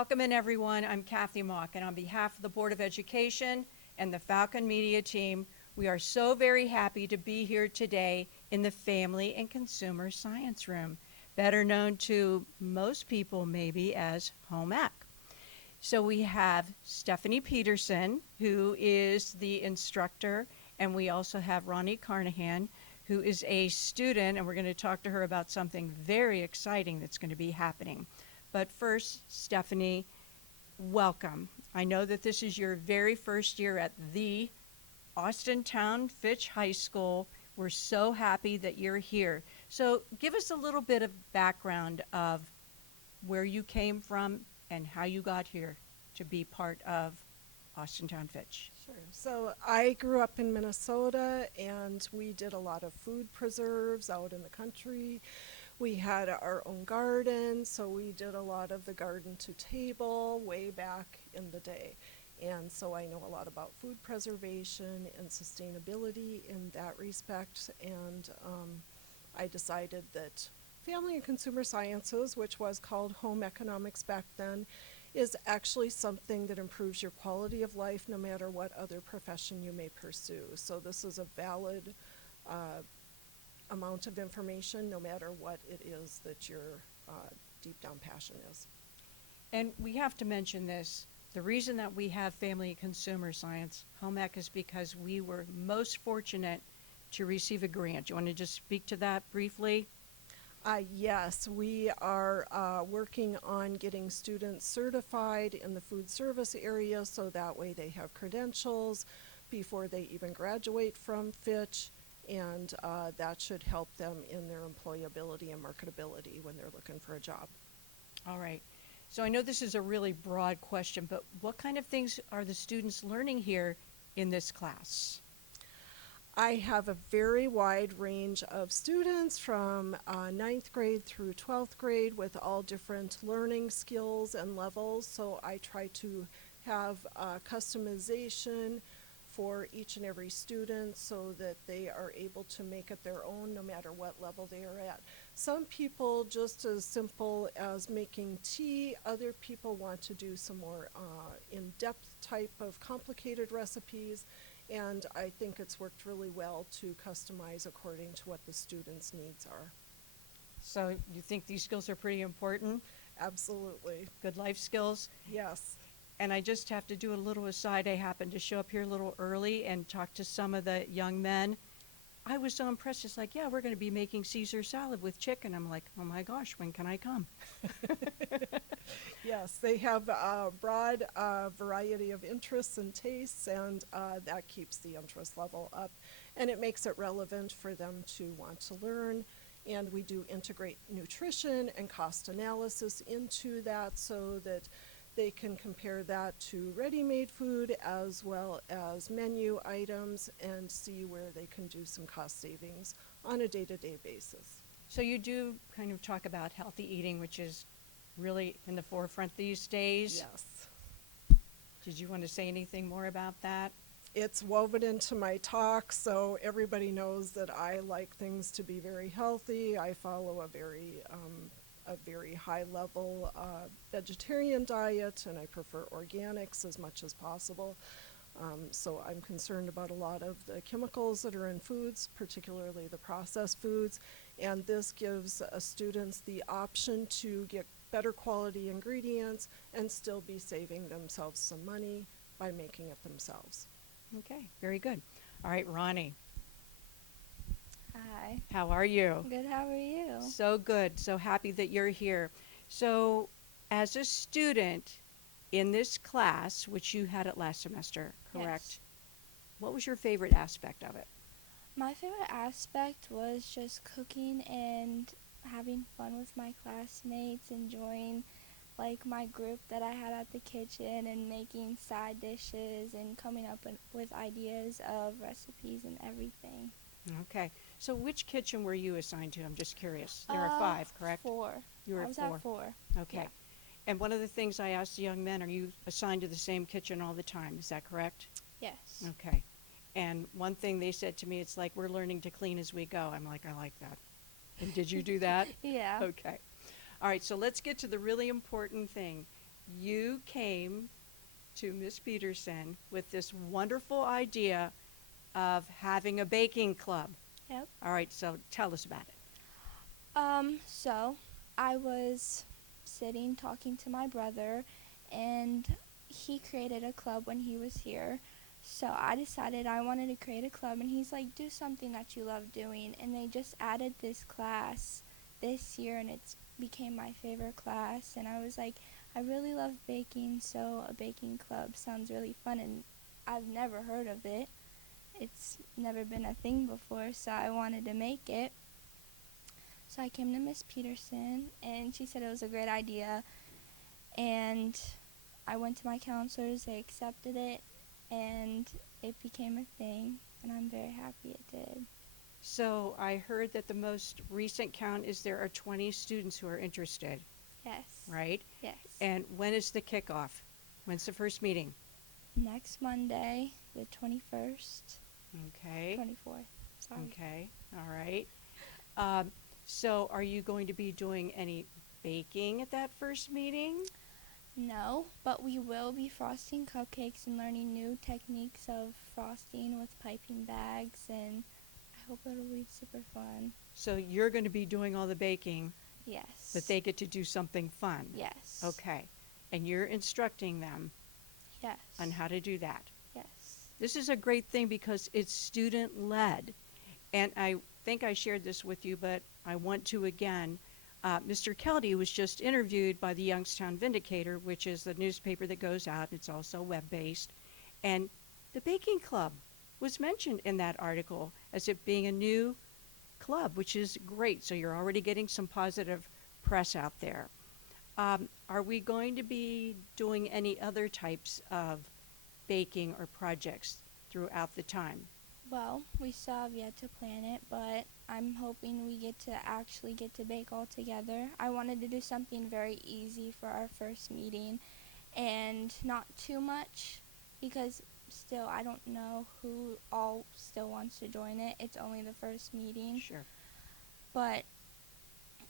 Welcome in, everyone. I'm Kathy Mock, and on behalf of the Board of Education and the Falcon Media team, we are so very happy to be here today in the Family and Consumer Science Room, better known to most people maybe as Home Ec. So we have Stephanie Peterson, who is the instructor, and we also have Ronnie Carnahan, who is a student, and we're going to talk to her about something very exciting that's going to be happening. But first, Stephanie, welcome. I know that this is your very first year at the Austintown Fitch High School. We're so happy that you're here. So give us a little bit of background of where you came from and how you got here to be part of Austintown Fitch. Sure. So I grew up in Minnesota, and we did a lot of food preserves out in the country. We had our own garden, so we did a lot of the garden to table way back in the day. And so I know a lot about food preservation and sustainability in that respect. And I decided that Family and Consumer Sciences, which was called Home Economics back then, is actually something that improves your quality of life no matter what other profession you may pursue. So this is a valid amount of information no matter what it is that your deep down passion is. And we have to mention this. The reason that we have Family and Consumer Science, Home Ec, is because we were most fortunate to receive a grant. Do you want to just speak to that briefly? Yes, we are working on getting students certified in the food service area so that way they have credentials before they even graduate from Fitch, and that should help them in their employability and marketability when they're looking for a job. All right. So I know this is a really broad question, but what kind of things are the students learning here in this class? I have a very wide range of students from ninth grade through 12th grade with all different learning skills and levels. So I try to have customization for each and every student so that they are able to make it their own no matter what level they are at. Some people just as simple as making tea. Other people want to do some more in-depth type of complicated recipes. And I think it's worked really well to customize according to what the students' needs are. So you think these skills are pretty important? Absolutely. Good life skills? Yes. And I just have to do a little aside. I happened to show up here a little early and talk to some of the young men. I was so impressed. It's like, yeah, we're going to be making Caesar salad with chicken. I'm like, oh my gosh, when can I come? Yes, they have a broad variety of interests and tastes, and that keeps the interest level up. And it makes it relevant for them to want to learn. And we do integrate nutrition and cost analysis into that so that they can compare that to ready-made food as well as menu items and see where they can do some cost savings on a day-to-day basis. So you do kind of talk about healthy eating, which is really in the forefront these days. Yes. Did you want to say anything more about that? It's woven into my talk, so everybody knows that I like things to be very healthy. I follow a very high-level vegetarian diet, and I prefer organics as much as possible. So I'm concerned about a lot of the chemicals that are in foods, particularly the processed foods, and this gives students the option to get better quality ingredients and still be saving themselves some money by making it themselves. Okay, very good. All right, Ronnie, Hi. how are you? Good, how are you? So good. So happy that you're here. So, as a student in this class, which you had it last semester, correct? Yes. What was your favorite aspect of it? My favorite aspect was just cooking and having fun with my classmates, enjoying like my group that I had at the kitchen and making side dishes and coming up with ideas of recipes and everything. Okay. So, which kitchen were you assigned to? I'm just curious. There are 5, correct? 4. You were I at was 4. at 4. Okay. Yeah. And one of the things I asked the young men, are you assigned to the same kitchen all the time? Is that correct? Yes. Okay. And one thing they said to me, it's like we're learning to clean as we go. I'm like, I like that. And did you do that? Yeah. Okay. All right, so let's get to the really important thing. you came to Miss Peterson with this wonderful idea of having a baking club. Yep. All right, so tell us about it. So I was sitting talking to my brother, and he created a club when he was here. So I decided I wanted to create a club, and he's like, do something that you love doing. And they just added this class this year, and it's became my favorite class. And I was like, I really love baking, so a baking club sounds really fun, and I've never heard of it. It's never been a thing before, so I wanted to make it. So I came to Miss Peterson, and she said it was a great idea. And I went to my counselors, they accepted it, and it became a thing. And I'm very happy it did. So I heard that the most recent count is there are 20 students who are interested, Yes. right? Yes. And when is the kickoff? When's the first meeting? Next Monday, the 21st, Okay. 24th. Sorry. Okay. All right. So are you going to be doing any baking at that first meeting? No, but we will be frosting cupcakes and learning new techniques of frosting with piping bags, and I hope it'll be super fun. So you're going to be doing all the baking, Yes. but they get to do something fun. Yes. Okay. And you're instructing them Yes. on how to do that. Yes. This is a great thing because it's student-led. And I think I shared this with you, but I want to again. Mr. Keldy was just interviewed by the Youngstown Vindicator, which is the newspaper that goes out. It's also web-based. And the baking club was mentioned in that article as it being a new club, which is great. So you're already getting some positive press out there. Are we going to be doing any other types of baking or projects throughout the time? Well, we still have yet to plan it, but I'm hoping we get to bake all together. I wanted to do something very easy for our first meeting and not too much, because still I don't know who all still wants to join it. It's only the first meeting. Sure. But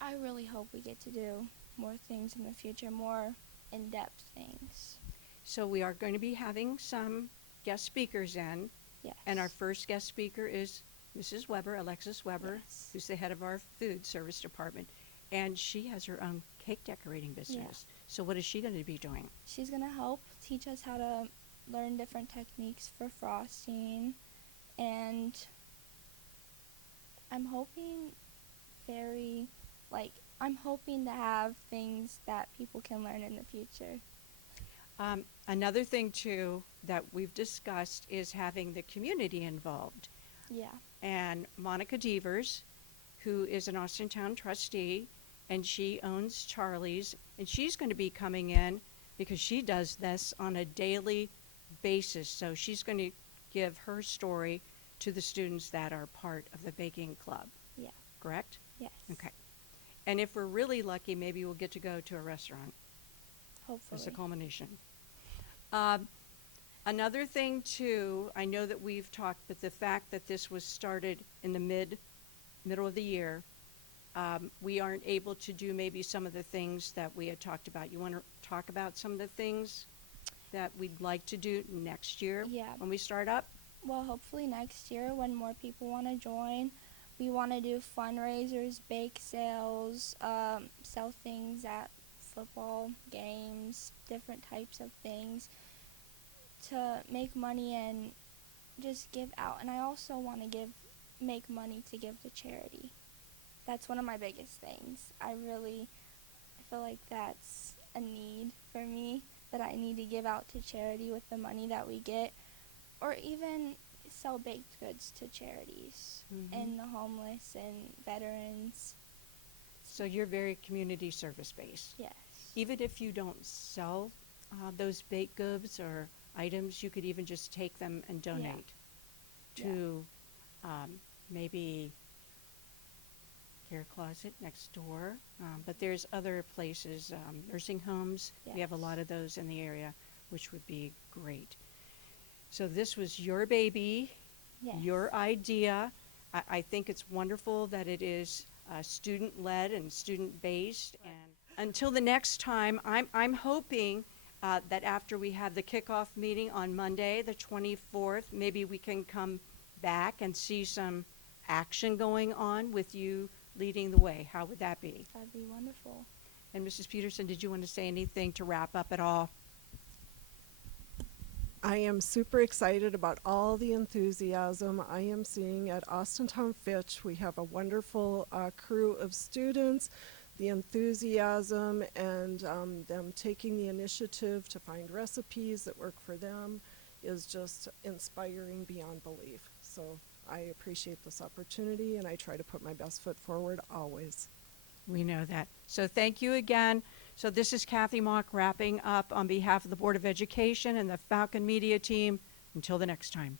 I really hope we get to do more things in the future, more in-depth things. So we are going to be having some guest speakers in. Yes. And our first guest speaker is Mrs. Weber, Alexis Weber, Yes. who's the head of our food service department. And she has her own cake decorating business. So what is she going to be doing? She's going to help teach us how to learn different techniques for frosting, and I'm hoping I'm hoping to have things that people can learn in the future. Another thing, too, that we've discussed is having the community involved. Yeah. And Monica Devers, who is an Austintown trustee, and she owns Charlie's, and she's going to be coming in because she does this on a daily basis. So she's going to give her story to the students that are part of the baking club. Yeah. Correct? Yes. Okay. And if we're really lucky, maybe we'll get to go to a restaurant Hopefully. as a culmination. Another thing, too, I know that we've talked, but the fact that this was started in the middle of the year, we aren't able to do maybe some of the things that we had talked about. You want to talk about some of the things that we'd like to do next year Yeah. when we start up? Well, hopefully next year when more people want to join, we want to do fundraisers, bake sales, sell things at football games, different types of things to make money and just give out. And I also want to make money to give to charity. That's one of my biggest things. I feel like that's a need for me, that I need to give out to charity with the money that we get, or even sell baked goods to charities and the homeless and veterans. So you're very community service based. Yes. Even if you don't sell those baked goods or items, you could even just take them and donate to maybe Care Closet next door. But there's other places, nursing homes. We have a lot of those in the area, which would be great. So this was your baby, Yes. your idea. I think it's wonderful that it is student-led and student-based. And Until the next time, I'm hoping that after we have the kickoff meeting on Monday, the 24th, maybe we can come back and see some action going on with you leading the way. How would that be? That'd be wonderful. And Mrs. Peterson, did you want to say anything to wrap up at all? I am super excited about all the enthusiasm I am seeing at Austintown Fitch. We have a wonderful crew of students. The enthusiasm and them taking the initiative to find recipes that work for them is just inspiring beyond belief. So I appreciate this opportunity, and I try to put my best foot forward always. We know that. So thank you again. So this is Kathy Mock wrapping up on behalf of the Board of Education and the Falcon Media team. Until the next time.